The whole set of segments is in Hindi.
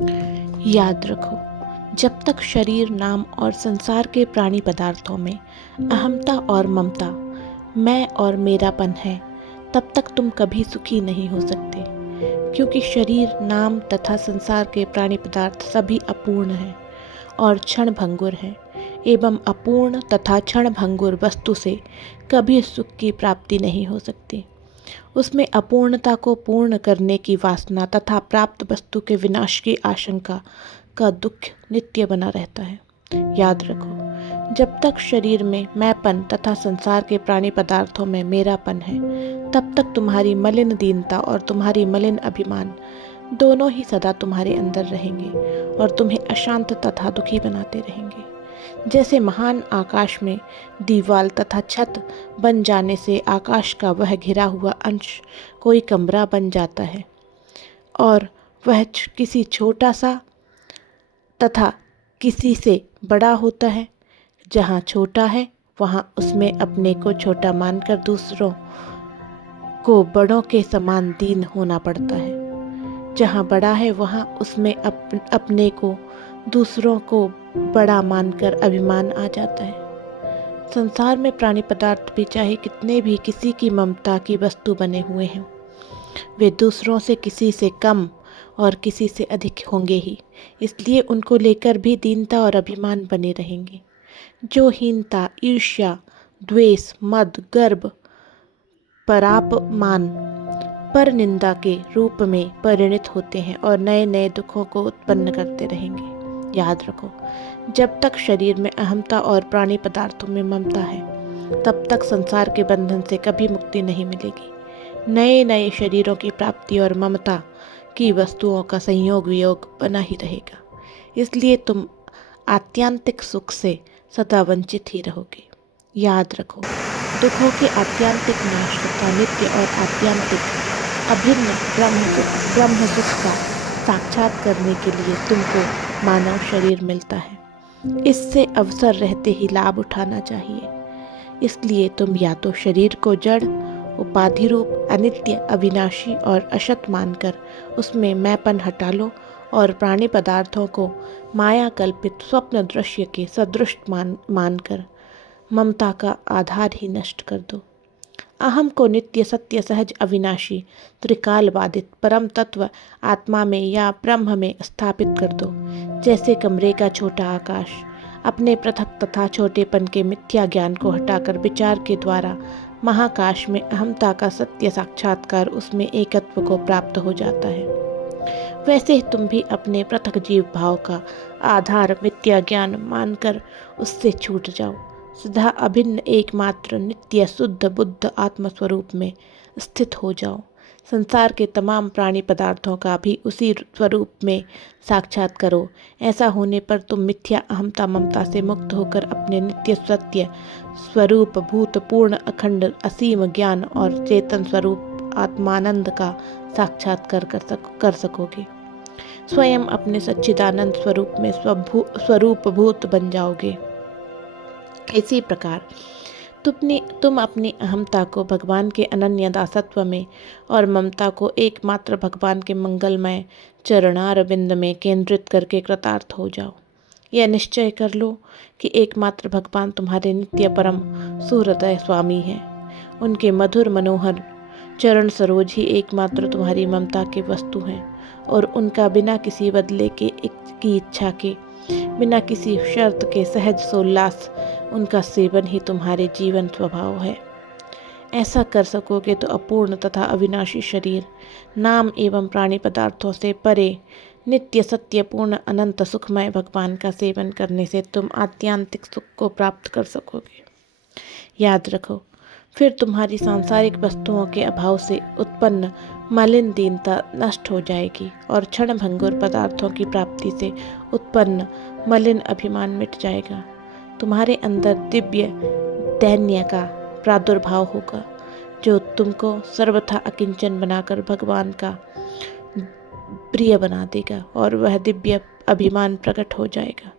याद रखो, जब तक शरीर, नाम और संसार के प्राणी पदार्थों में अहमता और ममता, मैं और मेरापन है, तब तक तुम कभी सुखी नहीं हो सकते। क्योंकि शरीर, नाम तथा संसार के प्राणी पदार्थ सभी अपूर्ण हैं और क्षण भंगुर हैं, एवं अपूर्ण तथा क्षण भंगुर वस्तु से कभी सुख की प्राप्ति नहीं हो सकती। उसमें अपूर्णता को पूर्ण करने की वासना तथा प्राप्त वस्तु के विनाश की आशंका का दुख नित्य बना रहता है। याद रखो, जब तक शरीर में मैंपन तथा संसार के प्राणी पदार्थों में मेरापन है, तब तक तुम्हारी मलिन दीनता और तुम्हारी मलिन अभिमान दोनों ही सदा तुम्हारे अंदर रहेंगे और तुम्हें अशांत तथा दुखी बनाते रहेंगे। जैसे महान आकाश में दीवाल तथा छत बन जाने से आकाश का वह घिरा हुआ अंश कोई कमरा बन जाता है और वह किसी छोटा सा तथा किसी से बड़ा होता है। जहाँ छोटा है वहाँ उसमें अपने को छोटा मानकर दूसरों को बड़ों के समान दीन होना पड़ता है। जहाँ बड़ा है वहाँ उसमें अपने को दूसरों को बड़ा मानकर अभिमान आ जाता है। संसार में प्राणी पदार्थ भी चाहे कितने भी किसी की ममता की वस्तु बने हुए हैं, वे दूसरों से किसी से कम और किसी से अधिक होंगे ही, इसलिए उनको लेकर भी दीनता और अभिमान बने रहेंगे। जो हीनता, ईर्ष्या, द्वेष, मद, गर्व, परापमान, पर निंदा के रूप में परिणित होते हैं और नए नए दुखों को उत्पन्न करते रहेंगे। याद रखो, जब तक शरीर में अहमता और प्राणी पदार्थों में ममता है, तब तक संसार के बंधन से कभी मुक्ति नहीं मिलेगी। नए नए शरीरों की प्राप्ति और ममता की वस्तुओं का संयोग वियोग बना ही रहेगा। इसलिए तुम आत्यांतिक सुख से सदा वंचित ही रहोगे। याद रखो, दुखों के आत्यांतिक नाश तथा नित्य और आत्यांतिक अभिन्न ब्रह्म सुख का साक्षात करने के लिए तुमको मानव शरीर मिलता है। इससे अवसर रहते ही लाभ उठाना चाहिए। इसलिए तुम या तो शरीर को जड़, उपाधि रूप, अनित्य, अविनाशी और अशत मानकर उसमें मैंपन हटा लो और प्राणी पदार्थों को माया कल्पित स्वप्न दृश्य के सदृश मानकर ममता का आधार ही नष्ट कर दो। अहम को नित्य, सत्य, सहज, अविनाशी, त्रिकाल बाधित परम तत्व आत्मा में या ब्रह्म में स्थापित कर दो। जैसे कमरे का छोटा आकाश अपने पृथक तथा छोटेपन के मिथ्या ज्ञान को हटाकर विचार के द्वारा महाकाश में अहमता का सत्य साक्षात्कार, उसमें एकत्व को प्राप्त हो जाता है, वैसे ही तुम भी अपने पृथक जीव भाव का आधार मिथ्या ज्ञान मानकर उससे छूट जाओ। सदा अभिन्न एकमात्र नित्य शुद्ध बुद्ध आत्मस्वरूप में स्थित हो जाओ। संसार के तमाम प्राणी पदार्थों का भी उसी स्वरूप में साक्षात करो। ऐसा होने पर तुम मिथ्या अहमता ममता से मुक्त होकर अपने नित्य सत्य स्वरूप भूत पूर्ण अखंड असीम ज्ञान और चेतन स्वरूप आत्मानंद का साक्षात्कार कर सकोगे। स्वयं अपने सच्चिदानंद स्वरूप में स्वरूप भूत बन जाओगे। इसी प्रकार तुम अपनी अहमता को भगवान के अनन्य दासत्व में और ममता को एकमात्र भगवान के मंगलमय चरणारविंद में केंद्रित करके कृतार्थ हो जाओ। यह निश्चय कर लो कि एकमात्र भगवान तुम्हारे नित्य परम सुहृदय स्वामी हैं। उनके मधुर मनोहर चरण सरोज ही एकमात्र तुम्हारी ममता के वस्तु हैं और उनका बिना किसी बदले की इच्छा के, बिना किसी शर्त के सहज सोल्लास उनका सेवन ही तुम्हारे जीवन स्वभाव है। ऐसा कर सकोगे तो अपूर्ण तथा अविनाशी शरीर, नाम एवं प्राणी पदार्थों से परे नित्य सत्य पूर्ण अनंत सुखमय भगवान का सेवन करने से तुम आत्यांतिक सुख को प्राप्त कर सकोगे। याद रखो, फिर तुम्हारी सांसारिक वस्तुओं के अभाव से उत्पन्न मलिन दीनता नष्ट हो जाएगी और क्षण भंगुर पदार्थों की प्राप्ति से उत्पन्न मलिन अभिमान मिट जाएगा। तुम्हारे अंदर दिव्य दैन्य का प्रादुर्भाव होगा, जो तुमको सर्वथा अकिंचन बनाकर भगवान का प्रिय बना देगा और वह दिव्य अभिमान प्रकट हो जाएगा,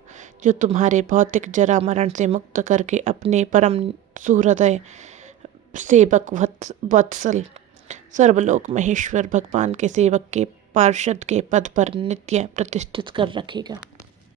जो तुम्हारे भौतिक जरा मरण से मुक्त करके अपने परम सुहृदय सेवक वत्सल सर्वलोक महेश्वर भगवान के सेवक के पार्षद के पद पर नित्य प्रतिष्ठित कर रखेगा।